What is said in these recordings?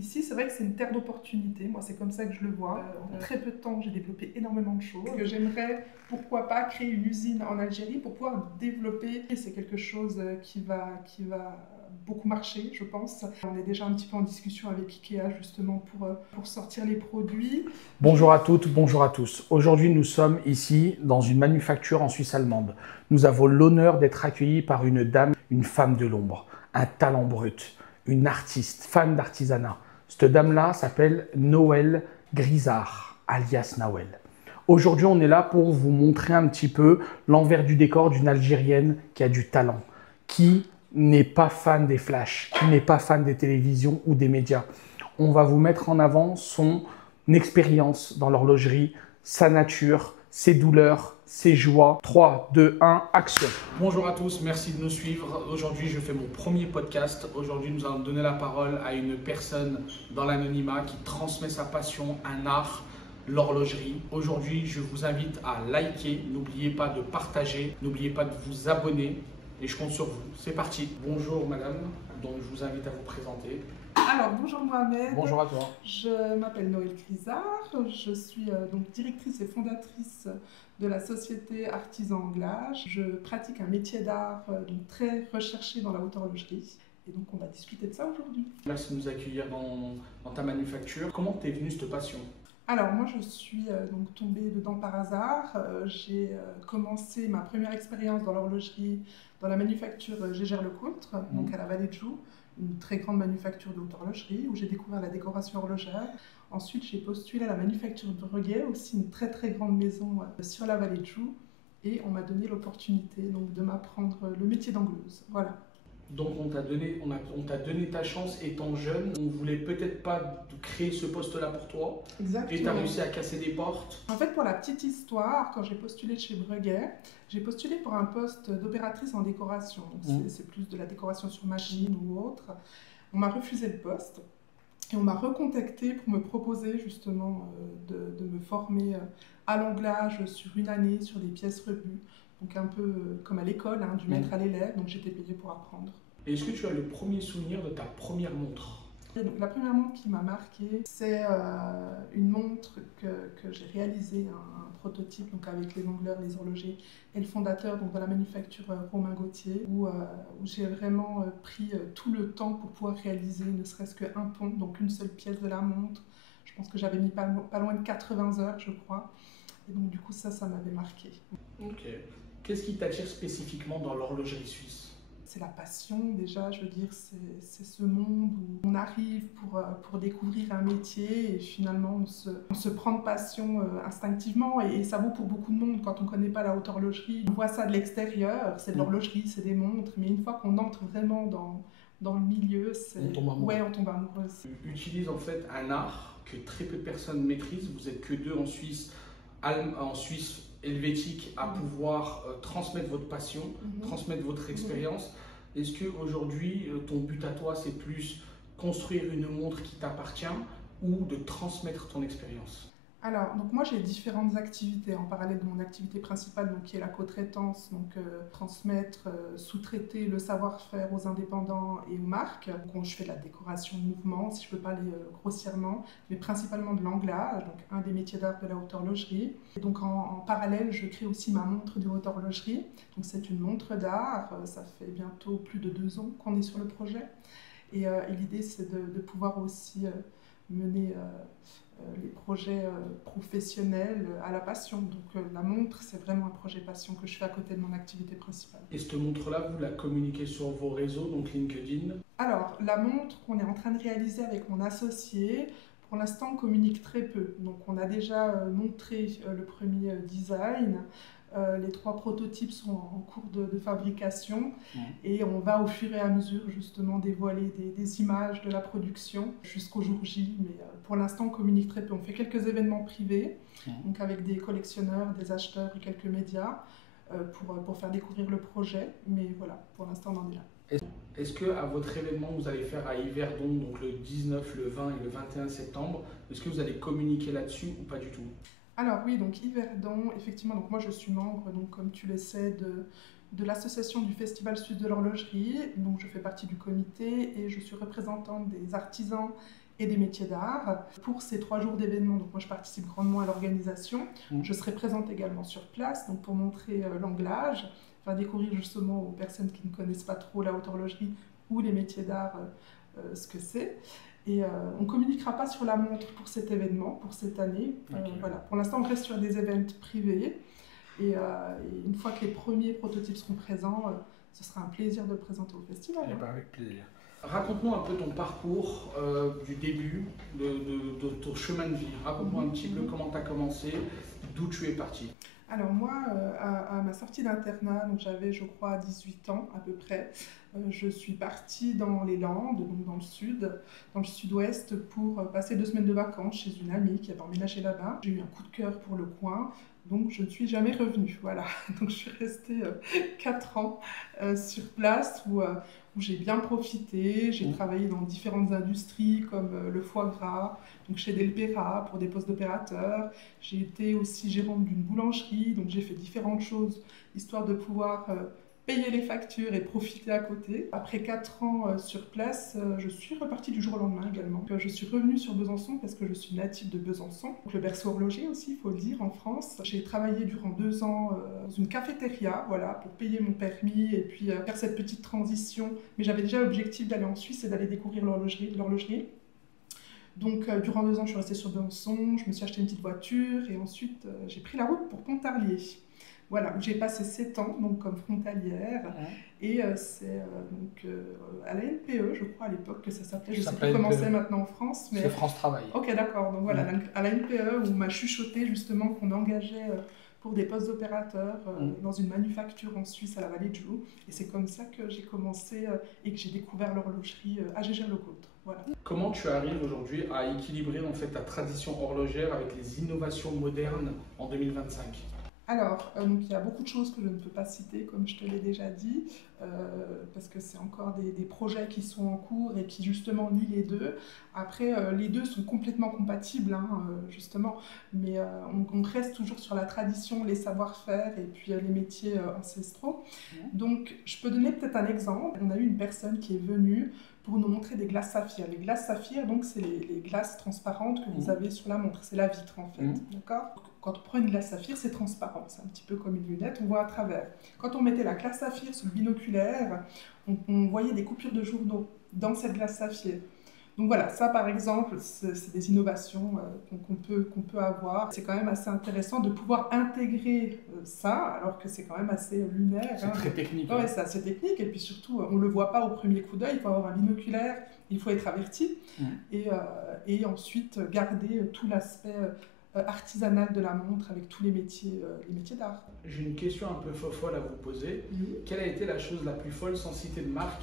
Ici, c'est vrai que c'est une terre d'opportunités. Moi, c'est comme ça que je le vois. En très peu de temps, j'ai développé énormément de choses. J'aimerais, pourquoi pas, créer une usine en Algérie pour pouvoir développer. Et c'est quelque chose qui va beaucoup marcher, je pense. On est déjà un petit peu en discussion avec Ikea, justement, pour sortir les produits. Bonjour à toutes, bonjour à tous. Aujourd'hui, nous sommes ici dans une manufacture en Suisse allemande. Nous avons l'honneur d'être accueillis par une dame, une femme de l'ombre, un talent brut, une artiste, fan d'artisanat. Cette dame-là s'appelle Noël Grisard, alias Nawel. Aujourd'hui, on est là pour vous montrer un petit peu l'envers du décor d'une Algérienne qui a du talent, qui n'est pas fan des flashs, qui n'est pas fan des télévisions ou des médias. On va vous mettre en avant son expérience dans l'horlogerie, sa nature, ses douleurs, ses joies. 3, 2, 1, action. Bonjour à tous, merci de nous suivre. Aujourd'hui, je fais mon premier podcast. Aujourd'hui, nous allons donner la parole à une personne dans l'anonymat qui transmet sa passion, un art, l'horlogerie. Aujourd'hui, je vous invite à liker. N'oubliez pas de partager, n'oubliez pas de vous abonner et je compte sur vous. C'est parti. Bonjour madame, donc je vous invite à vous présenter. Alors, bonjour Mohamed. Bonjour à toi. Je m'appelle Noël Grisard. Je suis donc directrice et fondatrice de la société Artisan Anglage. Je pratique un métier d'art donc très recherché dans la haute horlogerie. Et donc, on va discuter de ça aujourd'hui. Merci de nous accueillir dans ta manufacture. Comment t'es venue cette passion? Alors, moi, je suis donc tombée dedans par hasard. J'ai commencé ma première expérience dans l'horlogerie, dans la manufacture Gégère-Lecoultre, donc à la Vallée de Joux, une très grande manufacture de haute horlogerie, où j'ai découvert la décoration horlogère. Ensuite, j'ai postulé à la manufacture de Breguet, aussi une très très grande maison sur la Vallée de Joux, et on m'a donné l'opportunité donc de m'apprendre le métier d'angleuse. Voilà. Donc on t'a donné ta chance étant jeune. On voulait peut-être pas créer ce poste-là pour toi. Exactement. Et tu as réussi à casser des portes. En fait, pour la petite histoire, quand j'ai postulé chez Breguet, j'ai postulé pour un poste d'opératrice en décoration. C'est plus de la décoration sur machine ou autre. On m'a refusé le poste et on m'a recontacté pour me proposer justement de me former à l'anglage sur une année, sur des pièces rebues. Donc un peu comme à l'école, hein, du maître à l'élève, donc j'étais payée pour apprendre. Est-ce que tu as le premier souvenir de ta première montre? Et donc, la première montre qui m'a marquée, c'est une montre que j'ai réalisée, un prototype donc avec les jongleurs, les horlogers et le fondateur donc, de la manufacture Romain Gauthier, où j'ai vraiment pris tout le temps pour pouvoir réaliser ne serait-ce qu'un pont, donc une seule pièce de la montre. Je pense que j'avais mis pas loin de 80 heures, je crois. Et donc du coup, ça m'avait marqué. Ok. Qu'est-ce qui t'attire spécifiquement dans l'horlogerie suisse? C'est la passion déjà, je veux dire, c'est ce monde où on arrive pour découvrir un métier et finalement on se prend de passion instinctivement et ça vaut pour beaucoup de monde quand on ne connaît pas la haute horlogerie. On voit ça de l'extérieur, c'est de l'horlogerie, c'est des montres, mais une fois qu'on entre vraiment dans le milieu, on tombe amoureux. Ouais, on tombe amoureux. Tu utilises en fait un art que très peu de personnes maîtrisent, vous êtes que deux en Suisse, helvétique à pouvoir transmettre votre passion, transmettre votre expérience. Est-ce qu'aujourd'hui, ton but à toi, c'est plus construire une montre qui t'appartient ou de transmettre ton expérience? Alors, donc moi j'ai différentes activités en parallèle de mon activité principale, donc qui est la co-traitance, donc transmettre, sous-traiter le savoir-faire aux indépendants et aux marques. Donc, je fais de la décoration de mouvement, si je peux parler grossièrement, mais principalement de l'anglage, donc un des métiers d'art de la haute horlogerie. Et donc en parallèle, je crée aussi ma montre de haute horlogerie. Donc c'est une montre d'art, ça fait bientôt plus de 2 ans qu'on est sur le projet. Et l'idée c'est de pouvoir aussi mener les projets professionnels à la passion. Donc la montre, c'est vraiment un projet passion que je fais à côté de mon activité principale. Et cette montre-là, vous la communiquez sur vos réseaux, donc LinkedIn? Alors, la montre qu'on est en train de réaliser avec mon associé, pour l'instant, on communique très peu. Donc on a déjà montré le premier design. Les 3 prototypes sont en cours de fabrication et on va au fur et à mesure justement dévoiler des images de la production jusqu'au jour J, mais pour l'instant on communique très peu. On fait quelques événements privés, donc avec des collectionneurs, des acheteurs et quelques médias pour faire découvrir le projet, mais voilà, pour l'instant on en est là. Est-ce qu'à votre événement vous allez faire à Yverdon, donc le 19, le 20 et le 21 septembre, est-ce que vous allez communiquer là-dessus ou pas du tout? Alors oui, donc Yverdon, effectivement, donc moi je suis membre, donc, comme tu le sais, de l'association du Festival Suisse de l'horlogerie, donc je fais partie du comité et je suis représentante des artisans et des métiers d'art pour ces 3 jours d'événements. Donc moi je participe grandement à l'organisation. Je serai présente également sur place donc pour montrer l'anglage, faire découvrir justement aux personnes qui ne connaissent pas trop la haute horlogerie ou les métiers d'art ce que c'est. Et on ne communiquera pas sur la montre pour cet événement, pour cette année. Okay. Voilà. Pour l'instant, on reste sur des événements privés. Et une fois que les premiers prototypes seront présents, ce sera un plaisir de le présenter au festival. Eh ben, avec plaisir. Raconte-nous un peu ton parcours du début de ton chemin de vie. Raconte-moi un petit peu comment tu as commencé, d'où tu es parti. Alors moi, à ma sortie d'internat, donc j'avais je crois 18 ans à peu près, je suis partie dans les Landes, donc dans le sud-ouest, pour passer 2 semaines de vacances chez une amie qui avait emménagé là-bas. J'ai eu un coup de cœur pour le coin, donc je ne suis jamais revenue. Voilà. Donc je suis restée 4 ans sur place où j'ai bien profité. J'ai travaillé dans différentes industries comme le foie gras, donc chez Delpera pour des postes d'opérateurs. J'ai été aussi gérante d'une boulangerie, donc j'ai fait différentes choses histoire de pouvoir payer les factures et profiter à côté. Après 4 ans sur place, je suis repartie du jour au lendemain également. Je suis revenue sur Besançon parce que je suis native de Besançon. Donc, le berceau horloger aussi, il faut le dire, en France. J'ai travaillé durant 2 ans dans une cafétéria, voilà, pour payer mon permis et puis faire cette petite transition. Mais j'avais déjà l'objectif d'aller en Suisse et d'aller découvrir l'horlogerie. Donc, durant 2 ans, je suis restée sur Besançon, je me suis acheté une petite voiture et ensuite, j'ai pris la route pour Pontarlier. Voilà, où j'ai passé 7 ans donc, comme frontalière. Et c'est à la NPE, je crois, à l'époque que ça s'appelait. Je ne sais plus comment c'est maintenant en France. C'est France Travail. Ok, d'accord. Donc voilà, à la NPE, où on m'a chuchoté justement qu'on engageait pour des postes d'opérateurs dans une manufacture en Suisse, à la Vallée de Joux. Et c'est comme ça que j'ai commencé et que j'ai découvert l'horlogerie à Gégère-le-Côte. Voilà. Comment tu arrives aujourd'hui à équilibrer en fait, ta tradition horlogère avec les innovations modernes en 2025 ? Alors, donc, il y a beaucoup de choses que je ne peux pas citer, comme je te l'ai déjà dit, parce que c'est encore des projets qui sont en cours et qui justement lient les deux. Après, les deux sont complètement compatibles, hein, justement, mais on reste toujours sur la tradition, les savoir-faire et puis les métiers ancestraux. Donc, je peux donner peut-être un exemple. On a eu une personne qui est venue pour nous montrer des glaces saphir. Les glaces saphir, donc, c'est les glaces transparentes que vous avez sur la montre. C'est la vitre, en fait, d'accord ? Quand on prend une glace saphir, c'est transparent, c'est un petit peu comme une lunette, on voit à travers. Quand on mettait la glace saphir sur le binoculaire, on voyait des coupures de journaux dans cette glace saphir. Donc voilà, ça par exemple, c'est des innovations qu'on peut avoir. C'est quand même assez intéressant de pouvoir intégrer ça, alors que c'est quand même assez lunaire. C'est très technique. Ouais, c'est assez technique, et puis surtout, on ne le voit pas au premier coup d'œil, il faut avoir un binoculaire, il faut être averti, et ensuite garder tout l'aspect artisanale de la montre avec tous les métiers d'art. J'ai une question un peu folle à vous poser. Quelle a été la chose la plus folle, sans citer de marque,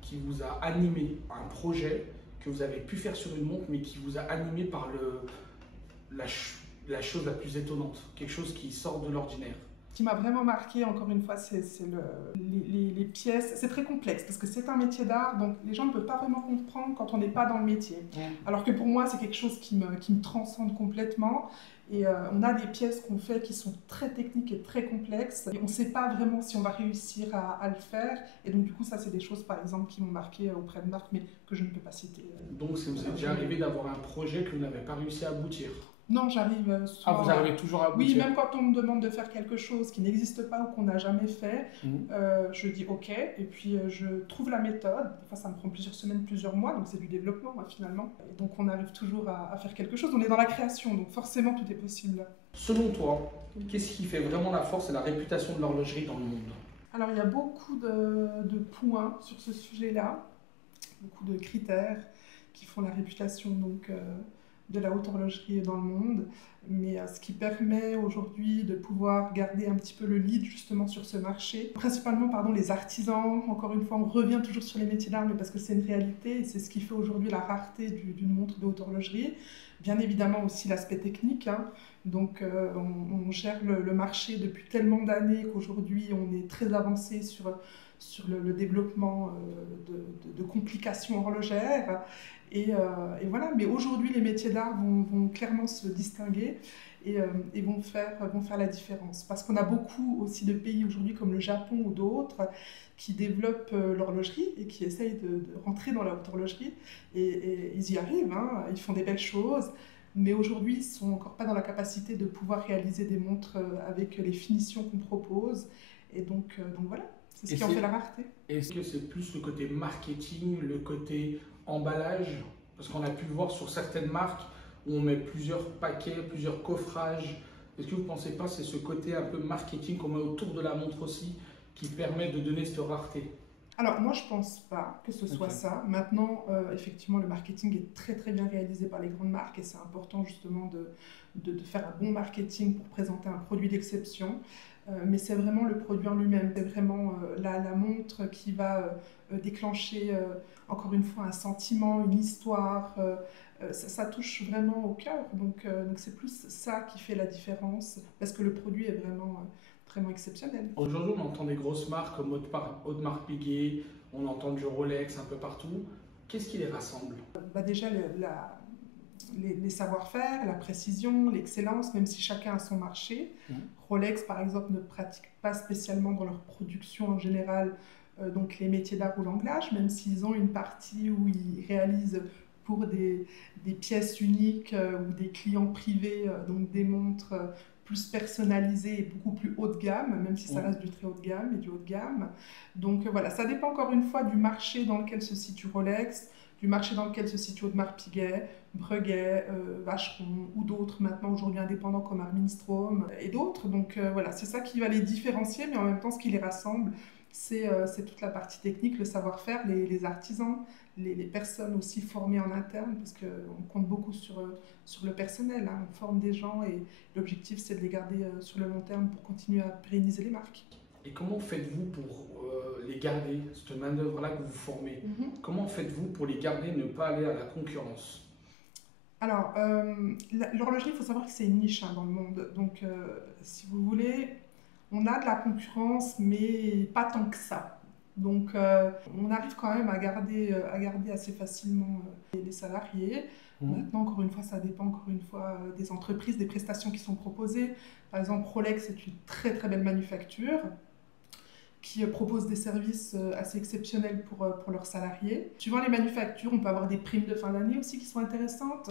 qui vous a animé, un projet que vous avez pu faire sur une montre, mais qui vous a animé par la chose la plus étonnante, quelque chose qui sort de l'ordinaire? Ce qui m'a vraiment marqué, encore une fois, c'est les pièces. C'est très complexe parce que c'est un métier d'art, donc les gens ne peuvent pas vraiment comprendre quand on n'est pas dans le métier. Alors que pour moi, c'est quelque chose qui me transcende complètement. Et on a des pièces qu'on fait qui sont très techniques et très complexes. Et on ne sait pas vraiment si on va réussir à le faire. Et donc, du coup, ça, c'est des choses, par exemple, qui m'ont marqué auprès de marques, mais que je ne peux pas citer. Donc, ça vous est déjà arrivé d'avoir un projet que vous n'avez pas réussi à aboutir? Non, j'arrive souvent... Ah, vous arrivez toujours à aboutir? Oui, même quand on me demande de faire quelque chose qui n'existe pas ou qu'on n'a jamais fait, je dis OK, et puis je trouve la méthode. Des fois, ça me prend plusieurs semaines, plusieurs mois, donc c'est du développement, finalement. Et donc, on arrive toujours à faire quelque chose. On est dans la création, donc forcément, tout est possible. Selon toi, qu'est-ce qui fait vraiment la force et la réputation de l'horlogerie dans le monde? Alors, il y a beaucoup de points sur ce sujet-là, beaucoup de critères qui font la réputation, donc... de la haute horlogerie dans le monde, mais ce qui permet aujourd'hui de pouvoir garder un petit peu le lead justement sur ce marché. Principalement, les artisans, encore une fois, on revient toujours sur les métiers d'art, mais parce que c'est une réalité et c'est ce qui fait aujourd'hui la rareté d'une montre de haute horlogerie. Bien évidemment aussi l'aspect technique, hein. Donc on gère le marché depuis tellement d'années qu'aujourd'hui on est très avancé sur le développement de complications horlogères. Et voilà, mais aujourd'hui les métiers d'art vont clairement se distinguer et vont faire la différence. Parce qu'on a beaucoup aussi de pays aujourd'hui comme le Japon ou d'autres qui développent l'horlogerie et qui essayent de rentrer dans la haute horlogerie. Et ils y arrivent, hein, ils font des belles choses. Mais aujourd'hui, ils ne sont encore pas dans la capacité de pouvoir réaliser des montres avec les finitions qu'on propose. Et donc voilà, c'est ce qui en fait la rareté. Est-ce que c'est plus le côté marketing, le côté emballage? Parce qu'on a pu le voir sur certaines marques où on met plusieurs paquets, plusieurs coffrages. Est-ce que vous ne pensez pas que c'est ce côté un peu marketing qu'on met autour de la montre aussi qui permet de donner cette rareté? Alors moi je pense pas que ce soit ça. Maintenant effectivement le marketing est très très bien réalisé par les grandes marques et c'est important justement de faire un bon marketing pour présenter un produit d'exception. Mais c'est vraiment le produit en lui-même, c'est vraiment la montre qui va déclencher encore une fois un sentiment, une histoire. Ça touche vraiment au cœur, donc c'est plus ça qui fait la différence parce que le produit est vraiment vraiment exceptionnel. Aujourd'hui, on entend des grosses marques comme Audemars Piguet, on entend du Rolex un peu partout. Qu'est-ce qui les rassemble? Déjà, les savoir-faire, la précision, l'excellence, même si chacun a son marché. Rolex, par exemple, ne pratique pas spécialement dans leur production en général donc les métiers d'art ou l'anglage, même s'ils ont une partie où ils réalisent pour des pièces uniques ou des clients privés, donc des montres plus personnalisées et beaucoup plus haut de gamme, même si ça reste du très haut de gamme et du haut de gamme. Donc voilà, ça dépend encore une fois du marché dans lequel se situe Rolex, du marché dans lequel se situe Audemars Piguet, Breguet, Vacheron ou d'autres maintenant aujourd'hui indépendants comme Armin Strom et d'autres. Donc voilà, c'est ça qui va les différencier, mais en même temps ce qui les rassemble, c'est toute la partie technique, le savoir-faire, les artisans, les personnes aussi formées en interne, parce qu'on compte beaucoup sur le personnel, hein. On forme des gens et l'objectif c'est de les garder sur le long terme pour continuer à pérenniser les marques. Et comment faites-vous pour les garder, cette main-d'œuvre-là que vous formez? Comment faites-vous pour les garder et ne pas aller à la concurrence? Alors, l'horlogerie, il faut savoir que c'est une niche hein, dans le monde. Donc, si vous voulez, on a de la concurrence, mais pas tant que ça. Donc, on arrive quand même à garder assez facilement les salariés. Maintenant, encore une fois, ça dépend encore une fois des entreprises, des prestations qui sont proposées. Par exemple, Rolex est une très très belle manufacture qui propose des services assez exceptionnels pour leurs salariés. Suivant les manufactures, on peut avoir des primes de fin d'année aussi qui sont intéressantes.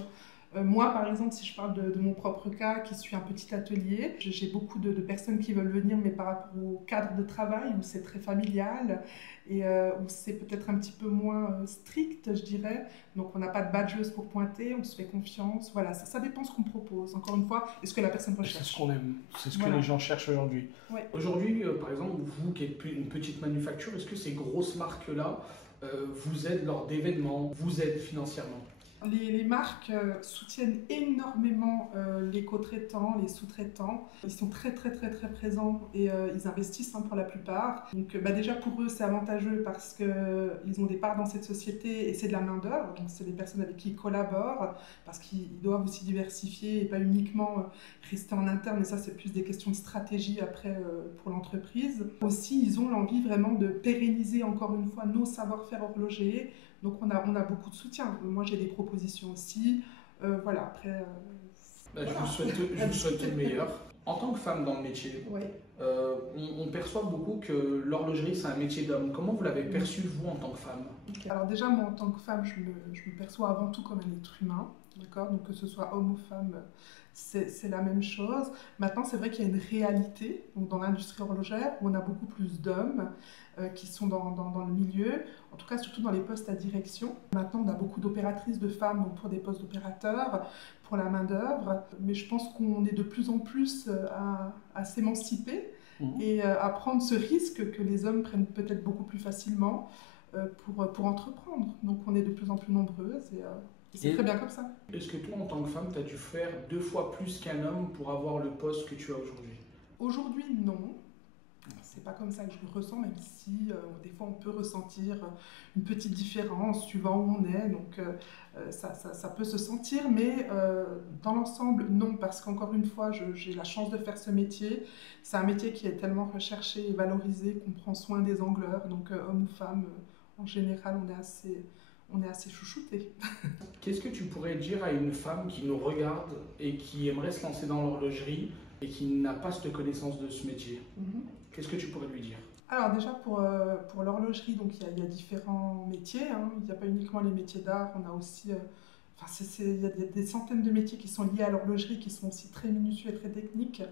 Moi, par exemple, si je parle de mon propre cas, qui suis un petit atelier, j'ai beaucoup de personnes qui veulent venir, mais par rapport au cadre de travail, où c'est très familial et où c'est peut-être un petit peu moins strict, je dirais. Donc, on n'a pas de badgeuse pour pointer, on se fait confiance. Voilà, ça dépend de ce qu'on propose. Encore une fois, est-ce que la personne recherche? C'est ce qu'on aime, c'est ce que les gens cherchent aujourd'hui. Ouais. Aujourd'hui, par exemple, vous qui êtes une petite manufacture, est-ce que ces grosses marques-là vous aident lors d'événements, vous aident financièrement? Les marques soutiennent énormément les co-traitants, les sous-traitants. Ils sont très très très très présents et ils investissent hein, pour la plupart. Donc déjà pour eux c'est avantageux parce qu'ils ont des parts dans cette société et c'est de la main d'œuvre. Donc c'est des personnes avec qui ils collaborent parce qu'ils doivent aussi diversifier et pas uniquement rester en interne. Mais ça c'est plus des questions de stratégie après pour l'entreprise. Aussi ils ont l'envie vraiment de pérenniser encore une fois nos savoir-faire horlogers. Donc on a beaucoup de soutien. Moi j'ai des propositions aussi. Voilà, après... Voilà. Je vous souhaite le meilleur. En tant que femme dans le métier, on perçoit beaucoup que l'horlogerie c'est un métier d'homme. Comment vous l'avez perçu vous en tant que femme? Alors déjà moi en tant que femme je me perçois avant tout comme un être humain. D'accord, donc que ce soit homme ou femme, c'est la même chose. Maintenant, c'est vrai qu'il y a une réalité donc dans l'industrie horlogère où on a beaucoup plus d'hommes qui sont dans le milieu, en tout cas surtout dans les postes à direction. Maintenant, on a beaucoup d'opératrices de femmes donc pour des postes d'opérateurs, pour la main-d'œuvre, mais je pense qu'on est de plus en plus à s'émanciper et à prendre ce risque que les hommes prennent peut-être beaucoup plus facilement pour entreprendre. Donc, on est de plus en plus nombreuses et c'est très bien comme ça. Est-ce que toi, en tant que femme, tu as dû faire 2 fois plus qu'un homme pour avoir le poste que tu as aujourd'hui? Aujourd'hui, non. C'est pas comme ça que je le ressens, même si des fois on peut ressentir une petite différence suivant où on est. Donc ça peut se sentir, mais dans l'ensemble, non. Parce qu'encore une fois, j'ai la chance de faire ce métier. C'est un métier qui est tellement recherché et valorisé qu'on prend soin des angleurs. Donc hommes ou femmes, en général, on est assez chouchoutés. Qu'est-ce que tu pourrais dire à une femme qui nous regarde et qui aimerait se lancer dans l'horlogerie et qui n'a pas cette connaissance de ce métier? Qu'est-ce que tu pourrais lui dire? Alors déjà pour l'horlogerie, donc il y a différents métiers, hein. Il n'y a pas uniquement les métiers d'art, on a aussi, enfin il y a des centaines de métiers qui sont liés à l'horlogerie, qui sont aussi très minutieux et très techniques.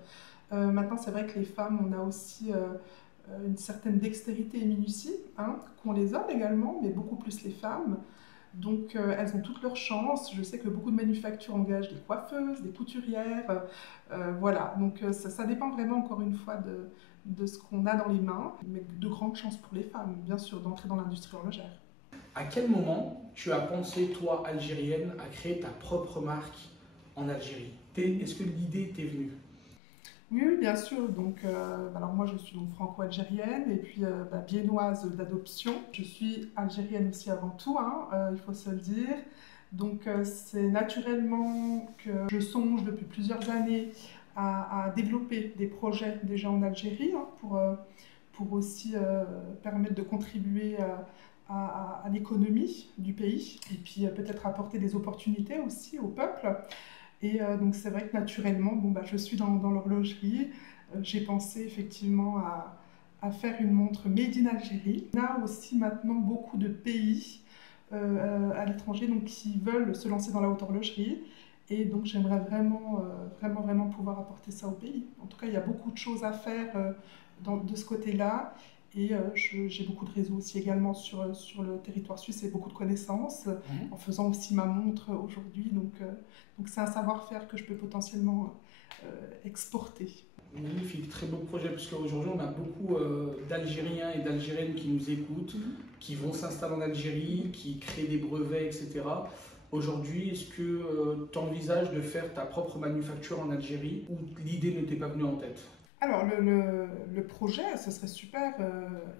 Maintenant, c'est vrai que les femmes, on a aussi une certaine dextérité et minutie, hein, qu'ont les hommes également, mais beaucoup plus les femmes. Donc elles ont toutes leurs chances. Je sais que beaucoup de manufactures engagent des coiffeuses, des couturières. Voilà, donc ça dépend vraiment encore une fois de ce qu'on a dans les mains. Mais de grandes chances pour les femmes, bien sûr, d'entrer dans l'industrie horlogère. À quel moment tu as pensé, toi, algérienne, à créer ta propre marque en Algérie? Est-ce que l'idée t'est venue? Oui, oui, bien sûr. Donc, alors moi, je suis donc franco-algérienne et puis viennoise d'adoption. Je suis algérienne aussi avant tout, hein, il faut se le dire. Donc, c'est naturellement que je songe depuis plusieurs années à développer des projets déjà en Algérie, hein, pour aussi permettre de contribuer à l'économie du pays et puis peut-être apporter des opportunités aussi au peuple. Et donc c'est vrai que naturellement, bon, bah, je suis dans l'horlogerie. J'ai pensé effectivement à faire une montre made in Algérie. On a aussi maintenant beaucoup de pays à l'étranger donc, qui veulent se lancer dans la haute horlogerie. Et donc j'aimerais vraiment pouvoir apporter ça au pays. En tout cas, il y a beaucoup de choses à faire de ce côté-là. Et j'ai beaucoup de réseaux aussi également sur le territoire suisse et beaucoup de connaissances en faisant aussi ma montre aujourd'hui. Donc c'est un savoir-faire que je peux potentiellement exporter. Magnifique, très beau projet, parce qu'aujourd'hui on a beaucoup d'Algériens et d'Algériennes qui nous écoutent, qui vont s'installer en Algérie, qui créent des brevets, etc. Aujourd'hui, est-ce que tu envisages de faire ta propre manufacture en Algérie ou l'idée ne t'est pas venue en tête? Alors le projet, ce serait super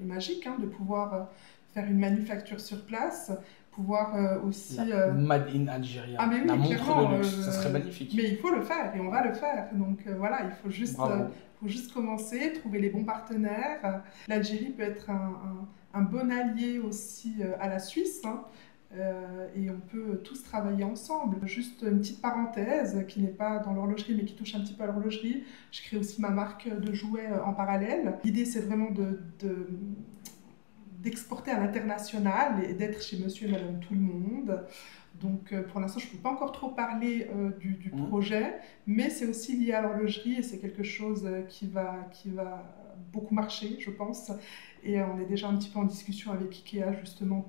et magique hein, de pouvoir faire une manufacture sur place, pouvoir aussi... Made in Algérie, Ah mais oui, la montre clairement, de luxe, ça serait magnifique. mais il faut le faire et on va le faire. Donc voilà, il faut juste commencer, trouver les bons partenaires. L'Algérie peut être un bon allié aussi à la Suisse, hein. Et on peut tous travailler ensemble. Juste une petite parenthèse qui n'est pas dans l'horlogerie mais qui touche un petit peu à l'horlogerie. Je crée aussi ma marque de jouets en parallèle. L'idée c'est vraiment d'exporter à l'international et d'être chez monsieur et madame tout le monde. Donc pour l'instant je ne peux pas encore trop parler du projet, mais c'est aussi lié à l'horlogerie et c'est quelque chose qui va beaucoup marcher je pense. Et on est déjà un petit peu en discussion avec Ikea justement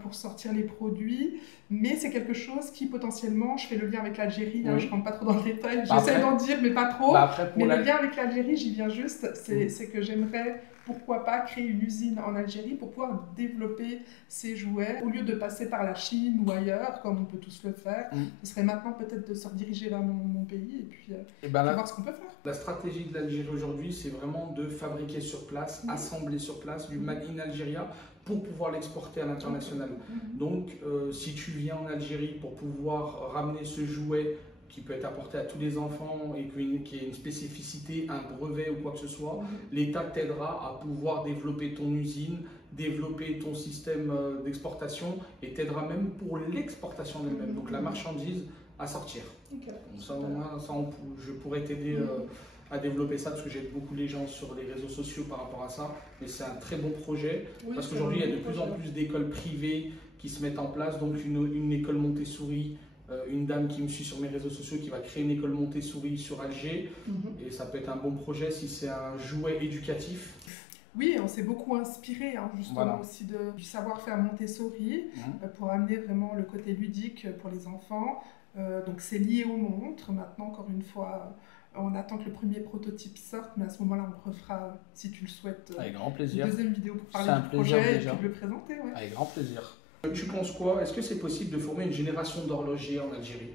pour sortir les produits, mais c'est quelque chose qui potentiellement, je fais le lien avec l'Algérie, hein, je ne rentre pas trop dans le détail, j'essaie d'en dire mais pas trop, mais le lien avec l'Algérie, j'y viens juste, c'est que j'aimerais, pourquoi pas, créer une usine en Algérie pour pouvoir développer ces jouets, au lieu de passer par la Chine ou ailleurs, comme on peut tous le faire, ce serait maintenant peut-être de se rediriger vers mon pays et puis voir ce qu'on peut faire. La stratégie de l'Algérie aujourd'hui, c'est vraiment de fabriquer sur place, assembler sur place, du Made in Algeria, pour pouvoir l'exporter à l'international. Donc, si tu viens en Algérie pour pouvoir ramener ce jouet qui peut être apporté à tous les enfants et qui a une spécificité, un brevet ou quoi que ce soit, l'État t'aidera à pouvoir développer ton usine, développer ton système d'exportation et t'aidera même pour l'exportation d'elle-même. Donc, la marchandise à sortir. Okay. Je pourrais t'aider à développer ça parce que j'aide beaucoup les gens sur les réseaux sociaux par rapport à ça. Mais c'est un très bon projet parce qu'aujourd'hui, il y a de plus en plus d'écoles privées qui se mettent en place. Donc, une école Montessori, une dame qui me suit sur mes réseaux sociaux qui va créer une école Montessori sur Alger. Et ça peut être un bon projet si c'est un jouet éducatif. Oui, on s'est beaucoup inspiré hein, justement aussi du savoir-faire Montessori pour amener vraiment le côté ludique pour les enfants. Donc c'est lié aux montres. Maintenant, encore une fois, on attend que le premier prototype sorte, mais à ce moment-là, on refera, si tu le souhaites, avec grand plaisir. Une deuxième vidéo pour parler du projet et puis de le présenter. Ouais. Avec grand plaisir. Tu penses quoi? Est-ce que c'est possible de former une génération d'horlogers en Algérie?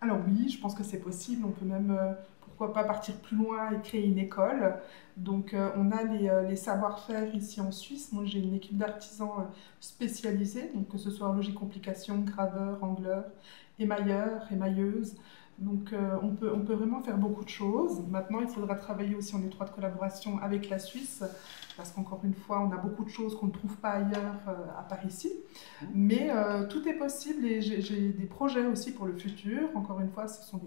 Alors oui, je pense que c'est possible. On peut même, pourquoi pas, partir plus loin et créer une école. Donc on a les savoir-faire ici en Suisse. Moi, j'ai une équipe d'artisans spécialisés, donc que ce soit horloger complication, graveur, angleur, émailleur, émailleuse. Donc on peut vraiment faire beaucoup de choses. Maintenant, il faudra travailler aussi en étroite collaboration avec la Suisse, parce qu'encore une fois, on a beaucoup de choses qu'on ne trouve pas ailleurs à part ici. Mais tout est possible et j'ai des projets aussi pour le futur. Encore une fois, ce sont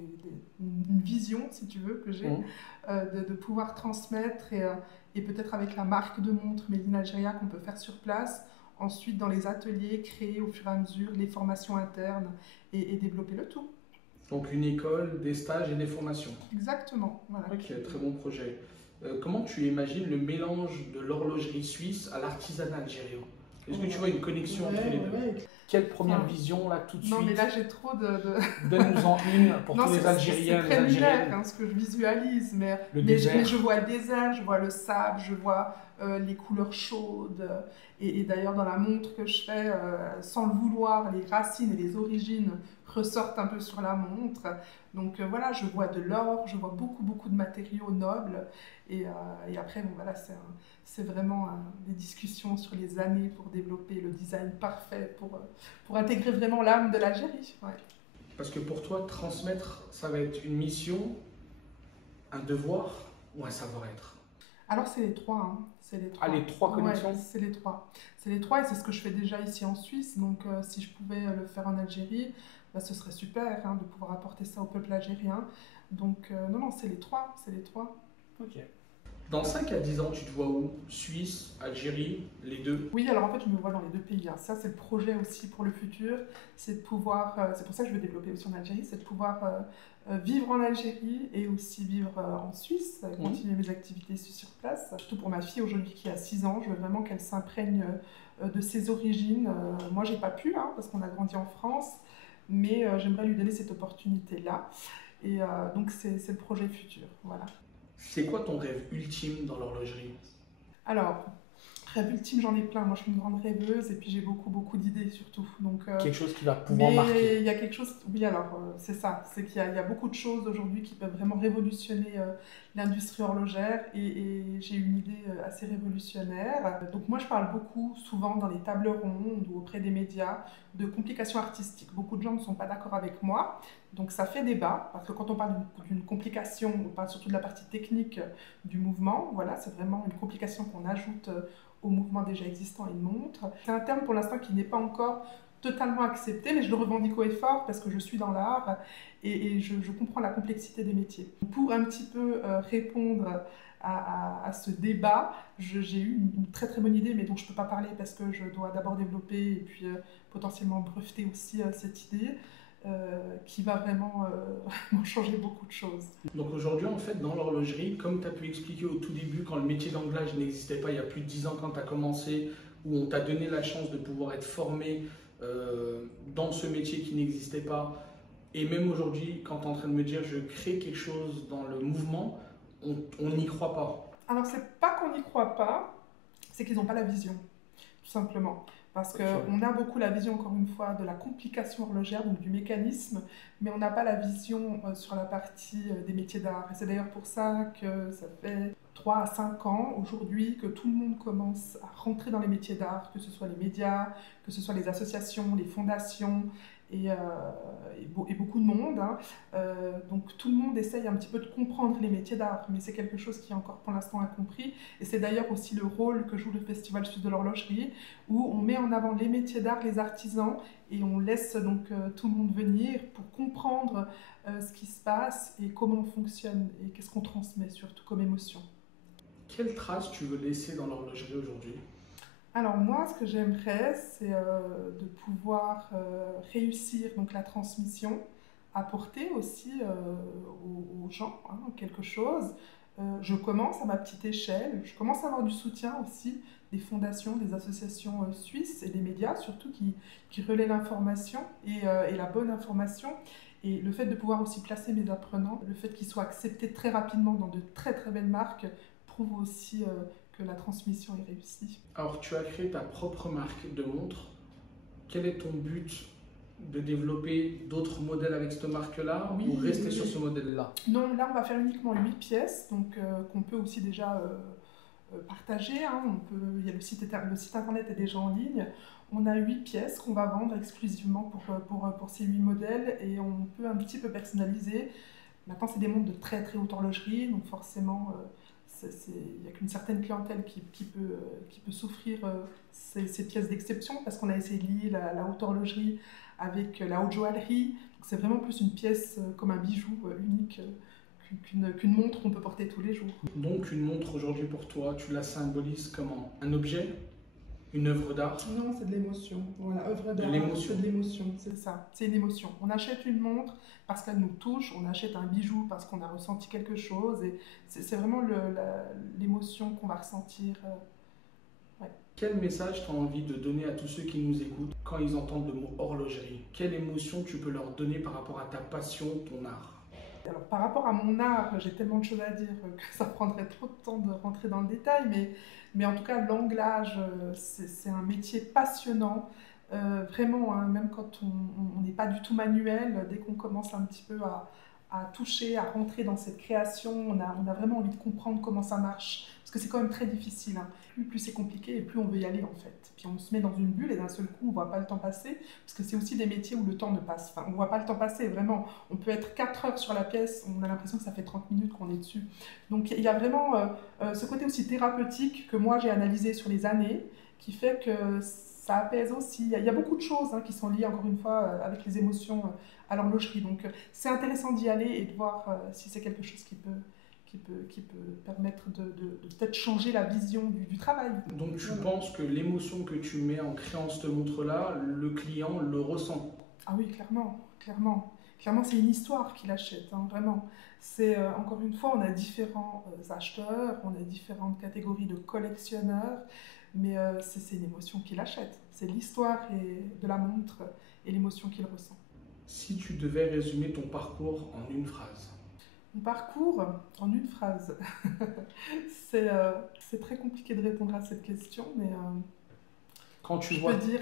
une vision, si tu veux, que j'ai, de pouvoir transmettre et peut-être avec la marque de montre Made in Algeria qu'on peut faire sur place. Ensuite, dans les ateliers, créer au fur et à mesure les formations internes et développer le tout. Donc une école, des stages et des formations. Exactement. Voilà. Ok, très bon projet. Comment tu imagines le mélange de l'horlogerie suisse à l'artisanat algérien? Est-ce que tu vois une connexion entre les deux? Quelle première vision là tout de suite? Non mais là j'ai trop de... Donne-nous-en une pour tous les Algériens, c'est les très Algériennes. lunaire, ce que je visualise, mais je vois le désert, je vois le sable, je vois les couleurs chaudes. Et d'ailleurs dans la montre que je fais, sans le vouloir, les racines et les origines ressortent un peu sur la montre. Donc voilà, je vois de l'or, je vois beaucoup de matériaux nobles. Et après, bon, voilà, c'est vraiment des discussions sur les années pour développer le design parfait, pour intégrer vraiment l'âme de l'Algérie. Ouais. Parce que pour toi, transmettre, ça va être une mission, un devoir ou un savoir-être? Alors c'est les trois. Hein. C'est les trois. Ah, les trois connexions? Ouais, c'est les trois. C'est les trois et c'est ce que je fais déjà ici en Suisse. Donc si je pouvais le faire en Algérie, bah, ce serait super de pouvoir apporter ça au peuple algérien. Donc non, c'est les trois. C'est les trois. Ok. Dans 5 à 10 ans, tu te vois où? Suisse, Algérie, les deux? Oui, alors en fait, je me vois dans les deux pays. Hein. Ça, c'est le projet aussi pour le futur. C'est de pouvoir, c'est pour ça que je veux développer aussi en Algérie, c'est de pouvoir vivre en Algérie et aussi vivre en Suisse, continuer mes activités sur place. Surtout pour ma fille aujourd'hui qui a 6 ans, je veux vraiment qu'elle s'imprègne de ses origines. Moi, j'ai pas pu, parce qu'on a grandi en France, mais j'aimerais lui donner cette opportunité-là. Et donc, c'est le projet futur. Voilà. C'est quoi ton rêve ultime dans l'horlogerie? Alors, rêve ultime, j'en ai plein. Moi, je suis une grande rêveuse et puis j'ai beaucoup d'idées surtout. Donc, quelque chose qui va pouvoir marquer. Il y a quelque chose, oui, alors c'est ça, c'est qu'il y a beaucoup de choses aujourd'hui qui peuvent vraiment révolutionner l'industrie horlogère et j'ai une idée assez révolutionnaire. Donc, moi, je parle beaucoup, souvent dans les tables rondes ou auprès des médias, de complications artistiques. Beaucoup de gens ne sont pas d'accord avec moi. Donc ça fait débat, parce que quand on parle d'une complication, on parle surtout de la partie technique du mouvement. Voilà, c'est vraiment une complication qu'on ajoute au mouvement déjà existant et une montre. C'est un terme pour l'instant qui n'est pas encore totalement accepté, mais je le revendique haut et fort parce que je suis dans l'art et je comprends la complexité des métiers. Pour un petit peu répondre à ce débat, j'ai eu une très bonne idée, mais dont je ne peux pas parler parce que je dois d'abord développer et puis potentiellement breveter aussi cette idée. Qui va vraiment changer beaucoup de choses. Donc aujourd'hui, en fait, dans l'horlogerie, comme tu as pu expliquer au tout début, quand le métier d'anglage n'existait pas, il y a plus de 10 ans quand tu as commencé, où on t'a donné la chance de pouvoir être formé dans ce métier qui n'existait pas, et même aujourd'hui, quand tu es en train de me dire je crée quelque chose dans le mouvement, on n'y croit pas. Alors c'est pas qu'on n'y croit pas, c'est qu'ils n'ont pas la vision, tout simplement. Parce qu'on a beaucoup la vision, encore une fois, de la complication horlogère, donc du mécanisme, mais on n'a pas la vision sur la partie des métiers d'art. Et c'est d'ailleurs pour ça que ça fait 3 à 5 ans aujourd'hui que tout le monde commence à rentrer dans les métiers d'art, que ce soit les médias, que ce soit les associations, les fondations, et beaucoup de monde. Donc tout le monde essaye un petit peu de comprendre les métiers d'art, mais c'est quelque chose qui est encore pour l'instant incompris. Et c'est d'ailleurs aussi le rôle que joue le Festival Suisse de l'horlogerie, où on met en avant les métiers d'art, les artisans, et on laisse donc tout le monde venir pour comprendre ce qui se passe et comment on fonctionne et qu'est-ce qu'on transmet surtout comme émotion. Quelle trace tu veux laisser dans l'horlogerie aujourd'hui ? Alors moi, ce que j'aimerais, c'est de pouvoir réussir donc, la transmission, apporter aussi aux gens quelque chose. Je commence à ma petite échelle, je commence à avoir du soutien aussi des fondations, des associations suisses et des médias surtout qui relaient l'information et la bonne information. Et le fait de pouvoir aussi placer mes apprenants, le fait qu'ils soient acceptés très rapidement dans de très belles marques, prouve aussi que la transmission est réussie. Alors, tu as créé ta propre marque de montre. Quel est ton but de développer d'autres modèles avec cette marque-là ou rester sur ce modèle-là? Non, là, on va faire uniquement 8 pièces, donc qu'on peut aussi déjà partager. Il y a le site internet est déjà en ligne. On a 8 pièces qu'on va vendre exclusivement pour ces 8 modèles et on peut un petit peu personnaliser. Maintenant, c'est des montres de très haute horlogerie, donc forcément... il n'y a qu'une certaine clientèle qui peut s'offrir ces pièces d'exception parce qu'on a essayé de lier la haute horlogerie avec la haute joaillerie. C'est vraiment plus une pièce comme un bijou unique qu'une montre qu'on peut porter tous les jours. Donc une montre aujourd'hui pour toi, tu la symbolises comment? Un objet? Une œuvre d'art? Non, c'est de l'émotion. Voilà, œuvre d'art, l'émotion. c'est de l'émotion, c'est ça. C'est une émotion. On achète une montre parce qu'elle nous touche, on achète un bijou parce qu'on a ressenti quelque chose, et c'est vraiment l'émotion qu'on va ressentir. Ouais. Quel message tu as envie de donner à tous ceux qui nous écoutent quand ils entendent le mot horlogerie? Quelle émotion tu peux leur donner par rapport à ta passion, ton art? Alors, par rapport à mon art, j'ai tellement de choses à dire que ça prendrait trop de temps de rentrer dans le détail, mais en tout cas, l'anglage, c'est un métier passionnant. Vraiment, hein, même quand on n'est pas du tout manuel, dès qu'on commence un petit peu à toucher, à rentrer dans cette création, on a vraiment envie de comprendre comment ça marche. Parce que c'est quand même très difficile, hein. Plus c'est compliqué, et plus on veut y aller en fait. Puis on se met dans une bulle et d'un seul coup, on ne voit pas le temps passer. Parce que c'est aussi des métiers où le temps ne passe. Enfin, on ne voit pas le temps passer, vraiment. On peut être 4 heures sur la pièce, on a l'impression que ça fait 30 minutes qu'on est dessus. Donc il y a vraiment ce côté aussi thérapeutique que moi j'ai analysé sur les années, qui fait que ça apaise aussi. Il y a beaucoup de choses, hein, qui sont liées, encore une fois, avec les émotions à l'horlogerie. Donc c'est intéressant d'y aller et de voir si c'est quelque chose qui peut permettre de peut-être changer la vision du travail. Donc tu penses que l'émotion que tu mets en créant cette montre-là, le client le ressent? Ah oui, clairement, clairement. Clairement, c'est une histoire qu'il achète, hein, vraiment. C'est, encore une fois, on a différents acheteurs, on a différentes catégories de collectionneurs, mais c'est une émotion qu'il achète. C'est l'histoire de la montre et l'émotion qu'il ressent. Si tu devais résumer ton parcours en une phrase? Mon parcours, en une phrase, c'est très compliqué de répondre à cette question, mais quand tu je vois peux dire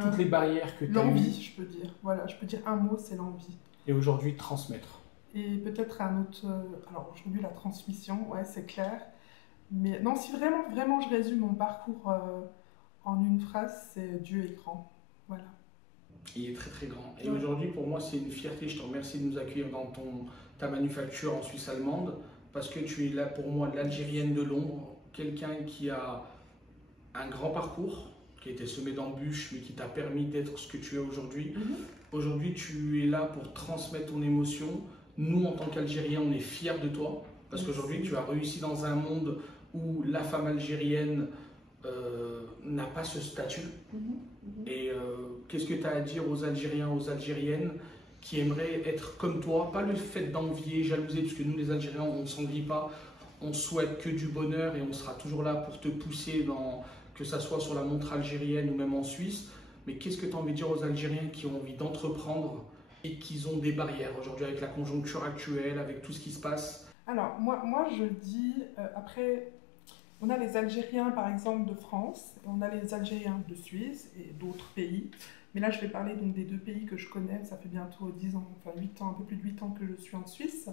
toutes les barrières que tu as l'envie, eues, je peux dire. Voilà, je peux dire un mot, c'est l'envie. et aujourd'hui transmettre. Et peut-être un autre. Alors aujourd'hui, la transmission, ouais, c'est clair. Mais non, si vraiment, vraiment je résume mon parcours en une phrase, c'est Dieu est grand. Voilà. Il est très très grand. Et aujourd'hui, pour moi, c'est une fierté. Je te remercie de nous accueillir dans ta manufacture en Suisse allemande, parce que tu es là pour moi l'Algérienne de l'ombre, quelqu'un qui a un grand parcours, qui a été semé d'embûches, mais qui t'a permis d'être ce que tu es aujourd'hui. Aujourd'hui, tu es là pour transmettre ton émotion. Nous, en tant qu'Algériens, on est fiers de toi, parce qu'aujourd'hui, tu as réussi dans un monde où la femme algérienne n'a pas ce statut. Et qu'est-ce que tu as à dire aux Algériens, aux Algériennes qui aimeraient être comme toi? Pas le fait d'envier, jalouser, parce que nous, les Algériens, on ne s'envie pas. On souhaite que du bonheur et on sera toujours là pour te pousser, que ça soit sur la montre algérienne ou même en Suisse. Mais qu'est-ce que tu as envie de dire aux Algériens qui ont envie d'entreprendre et qui ont des barrières aujourd'hui avec la conjoncture actuelle, avec tout ce qui se passe? Alors, moi je dis, après, on a les Algériens, par exemple, de France, et on a les Algériens de Suisse et d'autres pays. Mais là, je vais parler donc des deux pays que je connais. Ça fait bientôt 10 ans, enfin 8 ans, un peu plus de 8 ans que je suis en Suisse.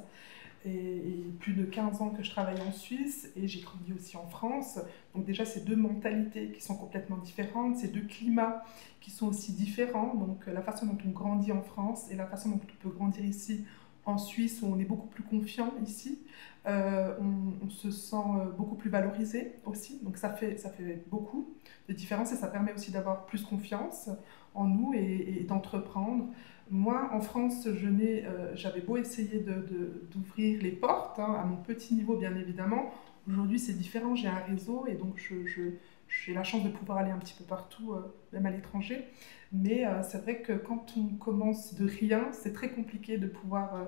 Et plus de 15 ans que je travaille en Suisse, et j'ai grandi aussi en France. Donc déjà, c'est deux mentalités qui sont complètement différentes, c'est deux climats qui sont aussi différents. Donc la façon dont on grandit en France et la façon dont on peut grandir ici en Suisse, où on est beaucoup plus confiant ici. On se sent beaucoup plus valorisé aussi, donc ça fait beaucoup de différence, et ça permet aussi d'avoir plus confiance en nous et d'entreprendre. Moi, en France, j'avais beau essayer d'ouvrir les portes, hein, à mon petit niveau bien évidemment. Aujourd'hui, c'est différent, j'ai un réseau, et donc j'ai la chance de pouvoir aller un petit peu partout, même à l'étranger. Mais c'est vrai que quand on commence de rien, c'est très compliqué de pouvoir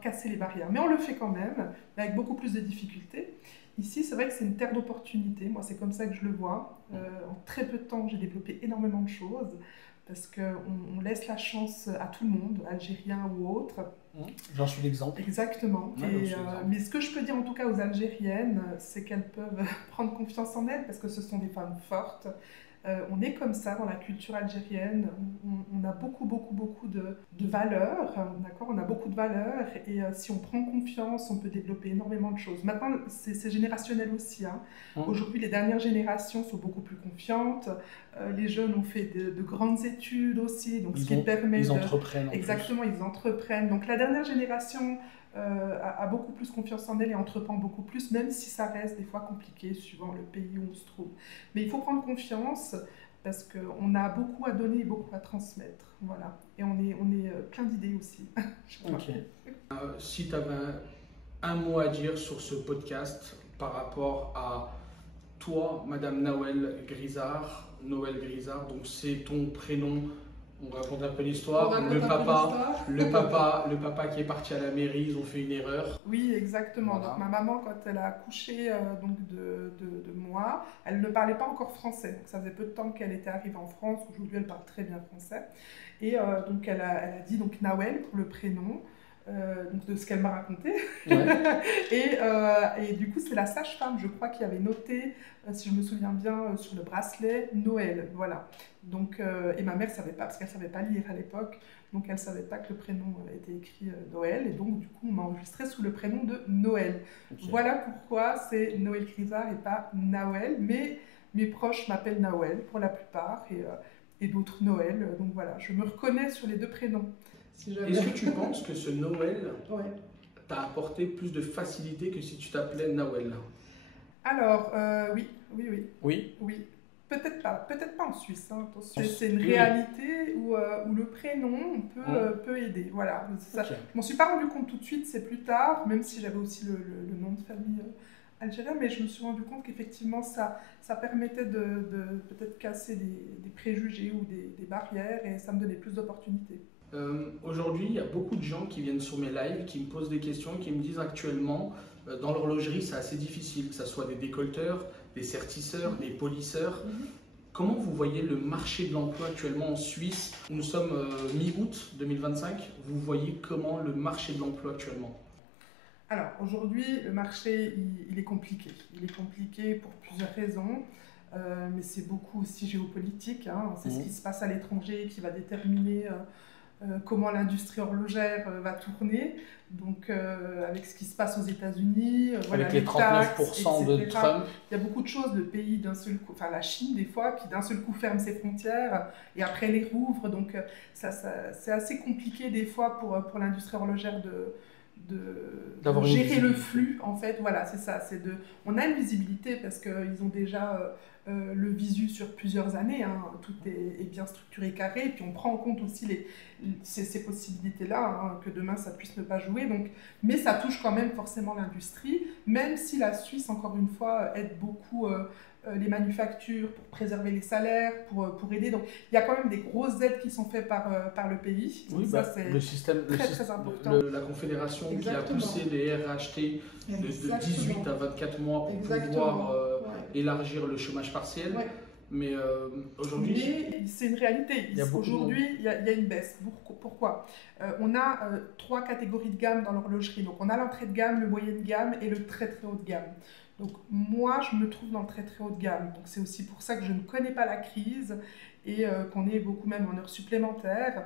casser les barrières. Mais on le fait quand même, avec beaucoup plus de difficultés. Ici, c'est vrai que c'est une terre d'opportunités. Moi, c'est comme ça que je le vois. En très peu de temps, j'ai développé énormément de choses, parce qu'on laisse la chance à tout le monde, algérien ou autre. J'en suis l'exemple. Exactement. Ouais, mais ce que je peux dire en tout cas aux Algériennes, c'est qu'elles peuvent prendre confiance en elles, parce que ce sont des femmes fortes. On est comme ça dans la culture algérienne, on a beaucoup de valeurs, d'accord, on a beaucoup de valeurs, et si on prend confiance, on peut développer énormément de choses. Maintenant, c'est générationnel aussi, hein. Aujourd'hui, les dernières générations sont beaucoup plus confiantes, les jeunes ont fait de grandes études aussi, donc ce qui permet ils entreprennent. Exactement, ils entreprennent. Donc la dernière génération a beaucoup plus confiance en elle et entreprend beaucoup plus, même si ça reste des fois compliqué suivant le pays où on se trouve. Mais il faut prendre confiance. parce qu'on a beaucoup à donner et beaucoup à transmettre. Voilà. Et on est plein d'idées aussi. Ok. Si tu avais un mot à dire sur ce podcast par rapport à toi, Madame Noël Grisard, donc c'est ton prénom. On raconte un peu l'histoire. Le papa qui est parti à la mairie, ils ont fait une erreur. Oui, exactement. Voilà. Donc ma maman, quand elle a accouché donc de moi, elle ne parlait pas encore français. Donc ça faisait peu de temps qu'elle était arrivée en France. Aujourd'hui, elle parle très bien français. Et donc elle a dit donc Nawel pour le prénom. Donc de ce qu'elle m'a raconté. Ouais. et du coup, c'est la sage-femme, je crois, qui avait noté, si je me souviens bien, sur le bracelet, Noël. Voilà. Donc, et ma mère ne savait pas, parce qu'elle ne savait pas lire à l'époque, donc elle ne savait pas que le prénom était écrit Noël. Et donc, du coup, on m'a enregistré sous le prénom de Noël. Okay. Voilà pourquoi c'est Noël Grisard et pas Nawel. Mais mes proches m'appellent Nawel pour la plupart, et d'autres Noël. Donc voilà, je me reconnais sur les deux prénoms. Est-ce que tu penses que ce Noël t'a apporté plus de facilité que si tu t'appelais Nawel? Alors, oui. Peut-être pas en Suisse. Hein. C'est une réalité où le prénom peut aider. Voilà. Ça, okay. Je m'en suis pas rendu compte tout de suite, c'est plus tard, même si j'avais aussi le nom de famille algérien, mais je me suis rendu compte qu'effectivement ça permettait de peut-être casser des préjugés ou des barrières, et ça me donnait plus d'opportunités. Aujourd'hui, il y a beaucoup de gens qui viennent sur mes lives, qui me posent des questions, qui me disent actuellement, dans l'horlogerie, c'est assez difficile, que ce soit des décolleteurs, des sertisseurs, des polisseurs. Comment vous voyez le marché de l'emploi actuellement en Suisse? Nous sommes mi-août 2025. Vous voyez comment le marché de l'emploi actuellement? Alors, aujourd'hui, le marché, il est compliqué. Il est compliqué pour plusieurs raisons. Mais c'est beaucoup aussi géopolitique. Hein. C'est ce qui se passe à l'étranger qui va déterminer comment l'industrie horlogère va tourner, donc avec ce qui se passe aux États-Unis, avec les 39% taxes, de Trump. Il y a beaucoup de choses, le pays d'un seul coup, enfin la Chine des fois, qui d'un seul coup ferme ses frontières et après les rouvre, donc c'est assez compliqué des fois pour l'industrie horlogère de gérer le flux, en fait. Voilà, c'est ça. On a une visibilité parce qu'ils ont déjà le visu sur plusieurs années. Hein. Tout est bien structuré, carré. Et puis on prend en compte aussi ces possibilités-là, hein, que demain ça puisse ne pas jouer. Donc, mais ça touche quand même forcément l'industrie, même si la Suisse, encore une fois, aide beaucoup les manufactures pour préserver les salaires, pour aider. Donc il y a quand même des grosses aides qui sont faites par le pays. Oui, ça, c'est le système, très important. La Confédération qui a poussé les RHT de 18 à 24 mois pour pouvoir élargir le chômage partiel. Ouais. Mais aujourd'hui, c'est une réalité. Aujourd'hui, il y a une baisse. Pourquoi? On a 3 catégories de gamme dans l'horlogerie. Donc on a l'entrée de gamme, le moyen de gamme et le très très haut de gamme. Donc moi, je me trouve dans le très très haut de gamme. Donc c'est aussi pour ça que je ne connais pas la crise et qu'on est beaucoup même en heures supplémentaires,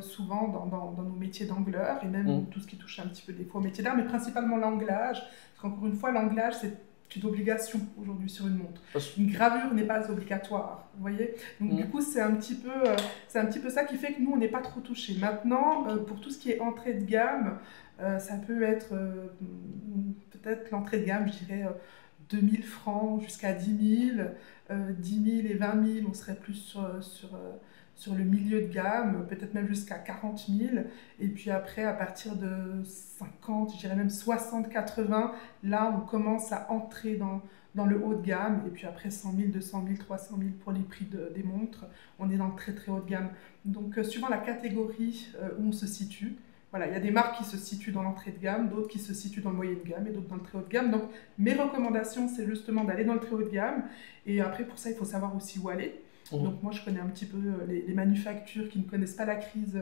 souvent dans nos métiers d'angleur et même tout ce qui touche un petit peu des fois au métier d'art, mais principalement l'anglage. Parce qu'encore une fois, l'anglage, c'est une obligation aujourd'hui sur une montre. Une gravure n'est pas obligatoire, vous voyez. Donc du coup, c'est un petit peu ça qui fait que nous, on n'est pas trop touchés. Maintenant, pour tout ce qui est entrée de gamme, ça peut être peut-être l'entrée de gamme, je dirais 2000 francs jusqu'à 10 000. 10 000 et 20 000, on serait plus sur le milieu de gamme, peut-être même jusqu'à 40 000. Et puis après, à partir de 50, je dirais même 60, 80, là, on commence à entrer dans le haut de gamme. Et puis après, 100 000, 200 000, 300 000 pour les prix des montres. On est dans le très très haut de gamme. Donc, suivant la catégorie où on se situe, voilà, il y a des marques qui se situent dans l'entrée de gamme, d'autres qui se situent dans le moyen de gamme et d'autres dans le très haut de gamme. Donc, mes recommandations, c'est justement d'aller dans le très haut de gamme. Et après, pour ça, il faut savoir aussi où aller. Donc, moi, je connais un petit peu les manufactures qui ne connaissent pas la crise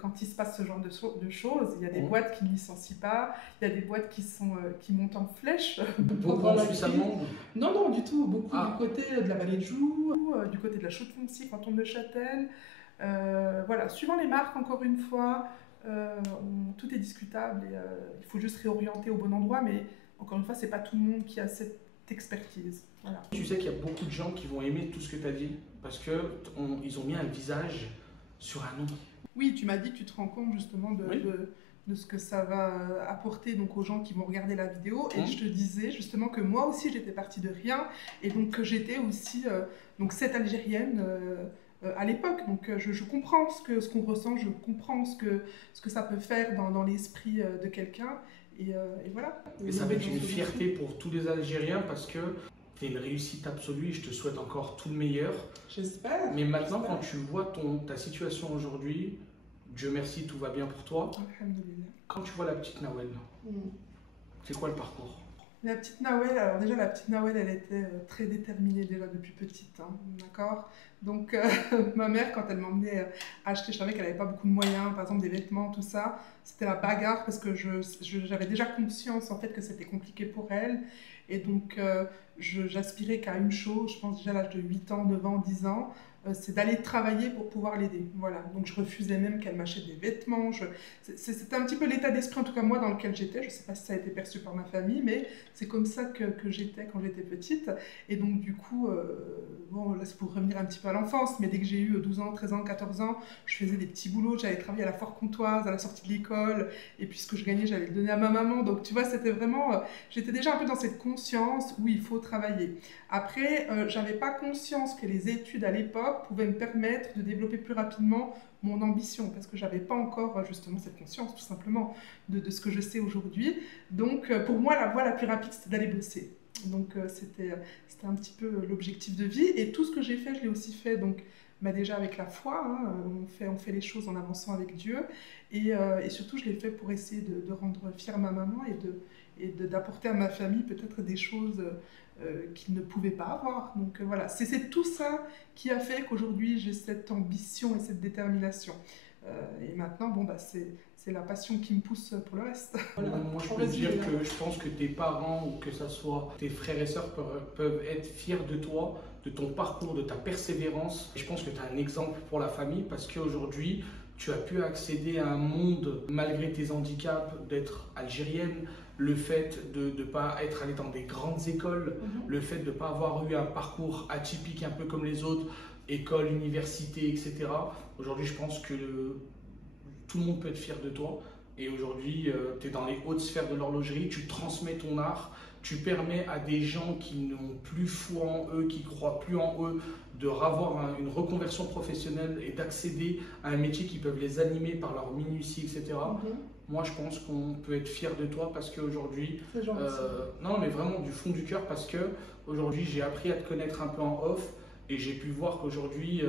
quand il se passe ce genre de choses. Il y a des boîtes qui ne licencient pas, il y a des boîtes qui montent en flèche. Beaucoup en Suisse allemande? Non, du tout. Beaucoup du côté de la vallée de Joux, du côté de la Chaux-de-Foncy, canton de Neuchâtel. Voilà, suivant les marques, encore une fois, tout est discutable et il faut juste réorienter au bon endroit, mais encore une fois, c'est pas tout le monde qui a cette expertise. Voilà. Tu sais qu'il y a beaucoup de gens qui vont aimer tout ce que tu as dit parce qu'ils ont mis un visage sur un nom. Oui, tu m'as dit que tu te rends compte justement de de ce que ça va apporter donc aux gens qui vont regarder la vidéo. Et je te disais justement que moi aussi j'étais partie de rien et donc que j'étais aussi donc cette Algérienne à l'époque. Donc je comprends ce qu'on ressent, je comprends ce que ça peut faire dans l'esprit de quelqu'un. Et voilà. Et ça va être une fierté pour tous les Algériens parce que tu es une réussite absolue et je te souhaite encore tout le meilleur. J'espère. Mais maintenant, quand tu vois ta situation aujourd'hui, Dieu merci, tout va bien pour toi. Alhamdoulilah. Quand tu vois la petite Nawel, c'est quoi le parcours? La petite Nawel, alors déjà la petite Nawel, elle était très déterminée déjà depuis petite, hein, d'accord. Donc ma mère, quand elle m'emmenait acheter, je savais qu'elle n'avait pas beaucoup de moyens, par exemple des vêtements, tout ça, c'était la bagarre parce que j'avais déjà conscience en fait que c'était compliqué pour elle. Et donc j'aspirais qu'à une chose, je pense déjà à l'âge de 8 ans, 9 ans, 10 ans, c'est d'aller travailler pour pouvoir l'aider. Voilà. Donc je refusais même qu'elle m'achète des vêtements. C'était un petit peu l'état d'esprit, en tout cas moi, dans lequel j'étais. Je ne sais pas si ça a été perçu par ma famille, mais c'est comme ça que j'étais quand j'étais petite. Et donc du coup, bon, là c'est pour revenir un petit peu à l'enfance, mais dès que j'ai eu 12 ans, 13 ans, 14 ans, je faisais des petits boulots. J'allais travailler à la Foire Comtoise, à la sortie de l'école, et puis ce que je gagnais, j'allais le donner à ma maman. Donc tu vois, c'était vraiment... j'étais déjà un peu dans cette conscience où il faut travailler. Après, j'avais pas conscience que les études à l'époque pouvaient me permettre de développer plus rapidement mon ambition, parce que j'avais pas encore justement cette conscience tout simplement de ce que je sais aujourd'hui. Donc pour moi, la voie la plus rapide, c'était d'aller bosser. Donc c'était un petit peu l'objectif de vie. Et tout ce que j'ai fait, je l'ai aussi fait donc, bah, déjà avec la foi, hein, on fait les choses en avançant avec Dieu. Et surtout, je l'ai fait pour essayer de rendre fière ma maman et d'apporter à ma famille peut-être des choses qu'ils ne pouvaient pas avoir. Donc voilà, c'est tout ça qui a fait qu'aujourd'hui j'ai cette ambition et cette détermination. Et maintenant, bon, bah, c'est la passion qui me pousse pour le reste. Voilà. Moi, je peux te dire que je pense que tes parents ou que ce soit tes frères et sœurs peuvent être fiers de toi, de ton parcours, de ta persévérance. Et je pense que tu as un exemple pour la famille parce qu'aujourd'hui, tu as pu accéder à un monde malgré tes handicaps, d'être algérienne, le fait de ne pas être allé dans des grandes écoles, le fait de ne pas avoir eu un parcours atypique un peu comme les autres, école, université, etc. Aujourd'hui, je pense que tout le monde peut être fier de toi. Et aujourd'hui, tu es dans les hautes sphères de l'horlogerie, tu transmets ton art, tu permets à des gens qui n'ont plus foi en eux, qui croient plus en eux, de avoir une reconversion professionnelle et d'accéder à un métier qui peut les animer par leur minutie, etc. Moi, je pense qu'on peut être fier de toi parce qu'aujourd'hui, non, mais vraiment du fond du cœur, parce que aujourd'hui, j'ai appris à te connaître un peu en off et j'ai pu voir qu'aujourd'hui,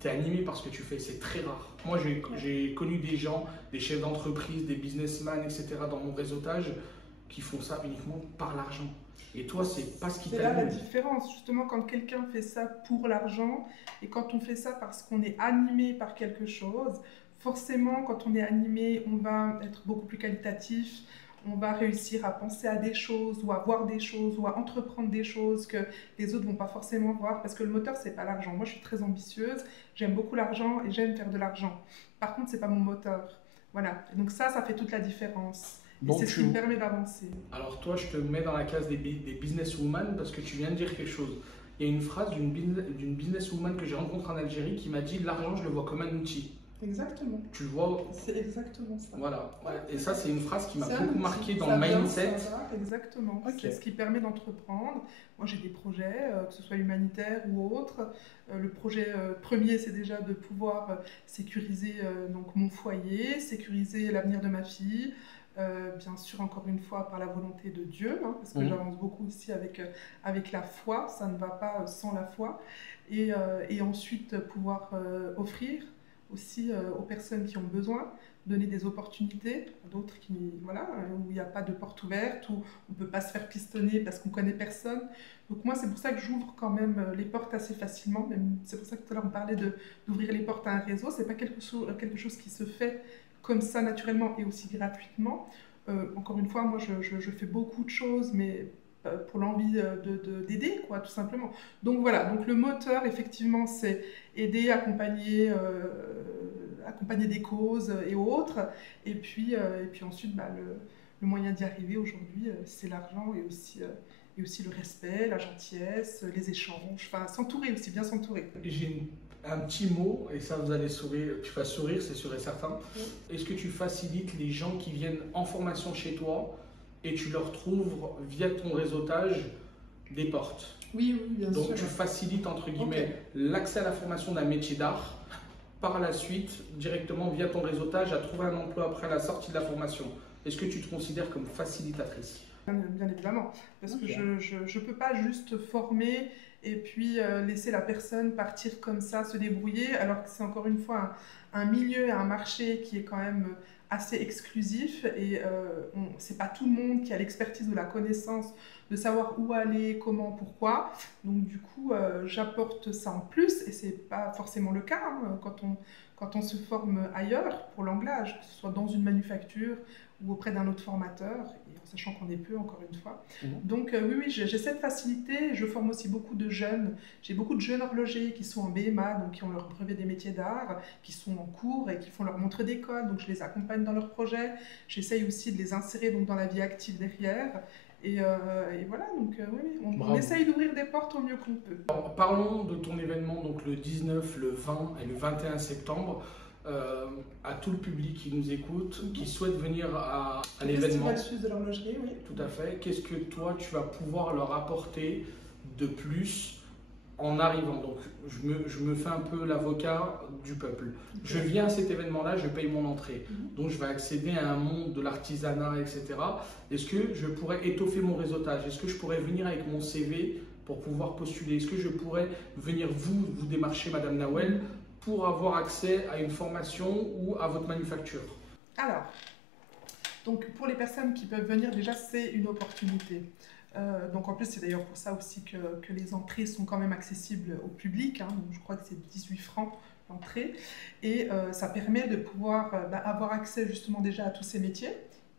tu es animé par ce que tu fais. C'est très rare. Moi, j'ai connu des gens, des chefs d'entreprise, des businessmen, etc. dans mon réseautage qui font ça uniquement par l'argent. Et toi, c'est pas ce qui t'anime. C'est là la différence, justement, quand quelqu'un fait ça pour l'argent et quand on fait ça parce qu'on est animé par quelque chose. Forcément, quand on est animé, on va être beaucoup plus qualitatif, on va réussir à penser à des choses ou à voir des choses ou à entreprendre des choses que les autres ne vont pas forcément voir parce que le moteur, c'est pas l'argent. Moi, je suis très ambitieuse, j'aime beaucoup l'argent et j'aime faire de l'argent. Par contre, c'est pas mon moteur. Voilà. Et donc ça fait toute la différence. Et c'est ce qui me permet d'avancer. Alors toi, je te mets dans la case des businesswomen parce que tu viens de dire quelque chose. Il y a une phrase d'une businesswoman que j'ai rencontrée en Algérie qui m'a dit « l'argent, je le vois comme un outil ». Exactement. Tu le vois? C'est exactement ça. Voilà. Et ça, c'est une phrase qui m'a beaucoup marqué dans le mindset. Exactement. Okay. C'est ce qui permet d'entreprendre. Moi, j'ai des projets, que ce soit humanitaire ou autre. Le projet premier, c'est déjà de pouvoir sécuriser donc mon foyer, sécuriser l'avenir de ma fille. Bien sûr, encore une fois, par la volonté de Dieu, hein, parce que j'avance beaucoup aussi avec la foi. Ça ne va pas sans la foi. Et ensuite, pouvoir offrir aussi aux personnes qui ont besoin, donner des opportunités à d'autres voilà, où il n'y a pas de porte ouverte, où on ne peut pas se faire pistonner parce qu'on ne connaît personne. Donc moi, c'est pour ça que j'ouvre quand même les portes assez facilement. C'est pour ça que tout à l'heure, on parlait d'ouvrir les portes à un réseau. Ce n'est pas quelque chose qui se fait comme ça naturellement et aussi gratuitement. Encore une fois, moi, je fais beaucoup de choses, mais pour l'envie d'aider, quoi, tout simplement. Donc voilà, donc le moteur, effectivement, c'est aider, accompagner des causes et autres. Et puis ensuite, bah, le moyen d'y arriver aujourd'hui, c'est l'argent et aussi le respect, la gentillesse, les échanges, enfin s'entourer aussi, bien s'entourer. J'ai une Un petit mot, et ça vous allez sourire, tu vas sourire, c'est sûr et certain. Oui. Est-ce que tu facilites les gens qui viennent en formation chez toi et tu leur trouves via ton réseautage des portes? Oui, oui, bien sûr. Donc tu facilites entre guillemets l'accès à la formation d'un métier d'art. Par la suite, directement via ton réseautage, à trouver un emploi après la sortie de la formation. Est-ce que tu te considères comme facilitatrice? Bien évidemment, parce que je ne peux pas juste former et puis laisser la personne partir comme ça, se débrouiller, alors que c'est encore une fois un milieu et un marché qui est quand même assez exclusif et c'est pas tout le monde qui a l'expertise ou la connaissance de savoir où aller, comment, pourquoi. Donc du coup, j'apporte ça en plus et c'est pas forcément le cas hein, quand on se forme ailleurs pour l'anglage, que ce soit dans une manufacture ou auprès d'un autre formateur, et en sachant qu'on est peu, encore une fois. Donc oui, j'ai cette facilité. Je forme aussi beaucoup de jeunes. J'ai beaucoup de jeunes horlogers qui sont en BMA, donc qui ont leur brevet des métiers d'art, qui sont en cours et qui font leur montre d'école. Donc je les accompagne dans leurs projets. J'essaye aussi de les insérer donc, dans la vie active derrière. Et voilà, donc oui, on essaye d'ouvrir des portes au mieux qu'on peut. Alors, parlons de ton événement, donc le 19, le 20 et le 21 septembre. À tout le public qui nous écoute, qui souhaite venir à l'événement. Festival Suisse de l'horlogerie, oui. Tout à fait. Qu'est-ce que toi, tu vas pouvoir leur apporter de plus en arrivant? Donc, je me fais un peu l'avocat du peuple. Je viens à cet événement-là, je paye mon entrée. Donc, je vais accéder à un monde de l'artisanat, etc. Est-ce que je pourrais étoffer mon réseautage? Est-ce que je pourrais venir avec mon CV pour pouvoir postuler? Est-ce que je pourrais venir vous démarcher, Madame Nawel, pour avoir accès à une formation ou à votre manufacture? Alors, donc pour les personnes qui peuvent venir, déjà c'est une opportunité. Donc en plus c'est d'ailleurs pour ça aussi que les entrées sont quand même accessibles au public, hein, donc je crois que c'est 18 francs l'entrée, et ça permet de pouvoir avoir accès justement déjà à tous ces métiers.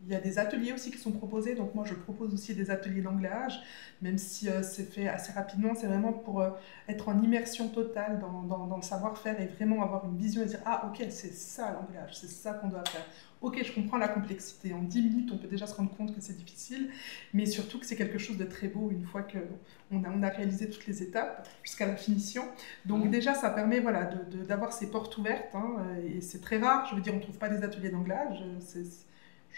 Il y a des ateliers aussi qui sont proposés, donc moi je propose aussi des ateliers d'anglage, même si c'est fait assez rapidement, c'est vraiment pour être en immersion totale dans le savoir-faire et vraiment avoir une vision et dire « Ah ok, c'est ça l'anglage, c'est ça qu'on doit faire. Ok, je comprends la complexité. En 10 minutes, on peut déjà se rendre compte que c'est difficile, mais surtout que c'est quelque chose de très beau une fois qu'on a réalisé toutes les étapes jusqu'à la finition. Donc déjà, ça permet voilà, d'avoir ces portes ouvertes, hein, et c'est très rare. Je veux dire, on ne trouve pas des ateliers d'anglage.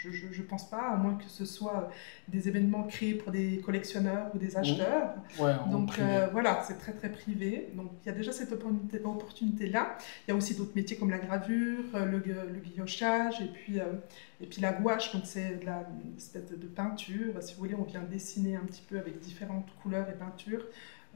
Je ne pense pas, à moins que ce soit des événements créés pour des collectionneurs ou des acheteurs. Ouais, donc voilà, c'est très très privé. Donc il y a déjà cette opportunité-là. Il y a aussi d'autres métiers comme la gravure, le guillochage et puis la gouache. Donc c'est une espèce de peinture. Si vous voulez, on vient dessiner un petit peu avec différentes couleurs et peintures.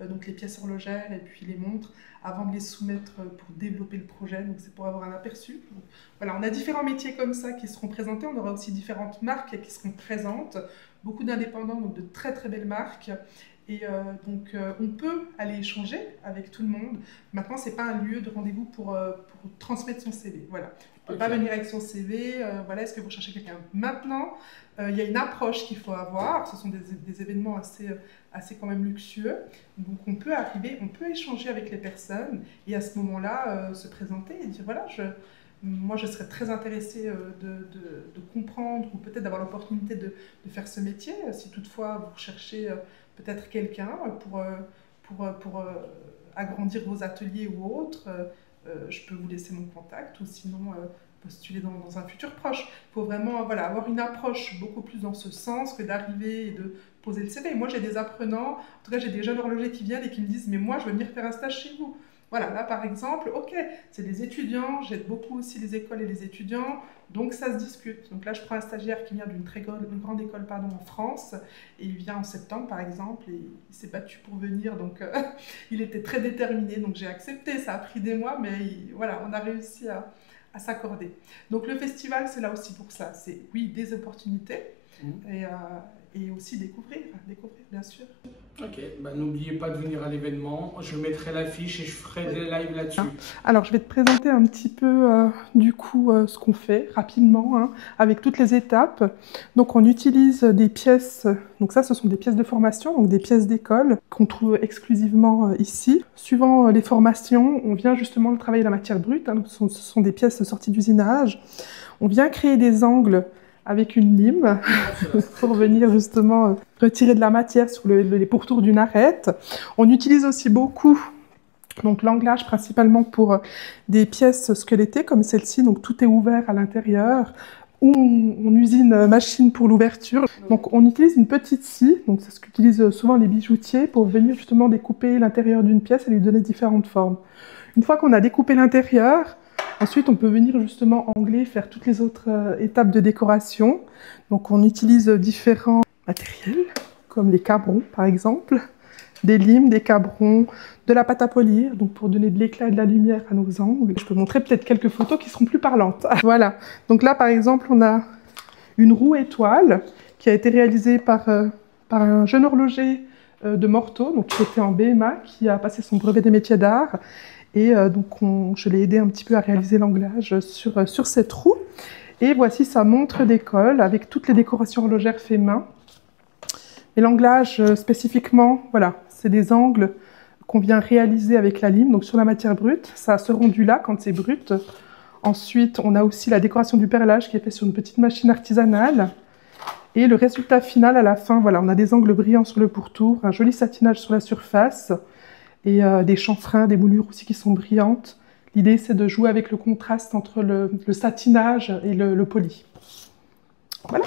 Donc les pièces horlogères et puis les montres, avant de les soumettre pour développer le projet, donc c'est pour avoir un aperçu. Donc, voilà, on a différents métiers comme ça qui seront présentés, on aura aussi différentes marques qui seront présentes, beaucoup d'indépendants, donc de très très belles marques, et donc on peut aller échanger avec tout le monde. Maintenant, c'est pas un lieu de rendez-vous pour transmettre son CV, voilà. On ne peut pas venir avec son CV, voilà, est-ce que vous cherchez quelqu'un? Maintenant, il y a une approche qu'il faut avoir, ce sont des événements assez quand même luxueux, donc on peut arriver, on peut échanger avec les personnes et à ce moment-là se présenter et dire voilà, moi je serais très intéressée de comprendre ou peut-être d'avoir l'opportunité de faire ce métier, si toutefois vous recherchez peut-être quelqu'un pour agrandir vos ateliers ou autres, je peux vous laisser mon contact ou sinon postuler dans un futur proche. Il faut vraiment voilà, avoir une approche beaucoup plus dans ce sens que d'arriver et de poser le CV. Moi, j'ai des apprenants, en tout cas, j'ai des jeunes horlogers qui viennent et qui me disent « mais moi, je veux venir faire un stage chez vous ». Voilà, là, par exemple, ok, c'est des étudiants, j'aide beaucoup aussi les écoles et les étudiants, donc ça se discute. Donc là, je prends un stagiaire qui vient d'une très grande école en France, et il vient en septembre, par exemple, et il s'est battu pour venir, donc il était très déterminé, donc j'ai accepté, ça a pris des mois, mais voilà, on a réussi à s'accorder. Donc le festival, c'est là aussi pour ça, c'est oui, des opportunités, et aussi découvrir bien sûr. Ok, bah, n'oubliez pas de venir à l'événement, je mettrai l'affiche et je ferai des lives là-dessus. Alors je vais te présenter un petit peu du coup ce qu'on fait rapidement, hein, avec toutes les étapes. Donc on utilise des pièces, donc ça ce sont des pièces de formation, donc des pièces d'école qu'on trouve exclusivement ici. Suivant les formations, on vient justement travailler la matière brute, hein, ce sont des pièces sorties d'usinage. On vient créer des angles avec une lime pour venir justement retirer de la matière sur les pourtours d'une arête. On utilise aussi beaucoup Donc l'anglage principalement pour des pièces squelettées comme celle-ci, donc tout est ouvert à l'intérieur, ou on usine machine pour l'ouverture. Donc on utilise une petite scie, donc c'est ce qu'utilisent souvent les bijoutiers pour venir justement découper l'intérieur d'une pièce et lui donner différentes formes. Une fois qu'on a découpé l'intérieur, ensuite on peut venir justement angler, faire toutes les autres étapes de décoration. Donc on utilise différents matériels, comme les cabrons par exemple, des limes, des cabrons, de la pâte à polir, donc pour donner de l'éclat et de la lumière à nos angles. Je peux montrer peut-être quelques photos qui seront plus parlantes. Voilà, donc là par exemple on a une roue étoile qui a été réalisée par un jeune horloger de Morteau, donc qui était en BMA, qui a passé son brevet des métiers d'art. Et donc je l'ai aidé un petit peu à réaliser l'anglage sur cette roue. Et voici sa montre d'école avec toutes les décorations horlogères fait main. Et l'anglage spécifiquement, voilà, c'est des angles qu'on vient réaliser avec la lime, donc sur la matière brute. Ça a ce rendu-là quand c'est brut. Ensuite, on a aussi la décoration du perlage qui est fait sur une petite machine artisanale. Et le résultat final à la fin, voilà, on a des angles brillants sur le pourtour, un joli satinage sur la surface et des chanfreins, des moulures aussi qui sont brillantes. L'idée, c'est de jouer avec le contraste entre le satinage et le poli. Voilà.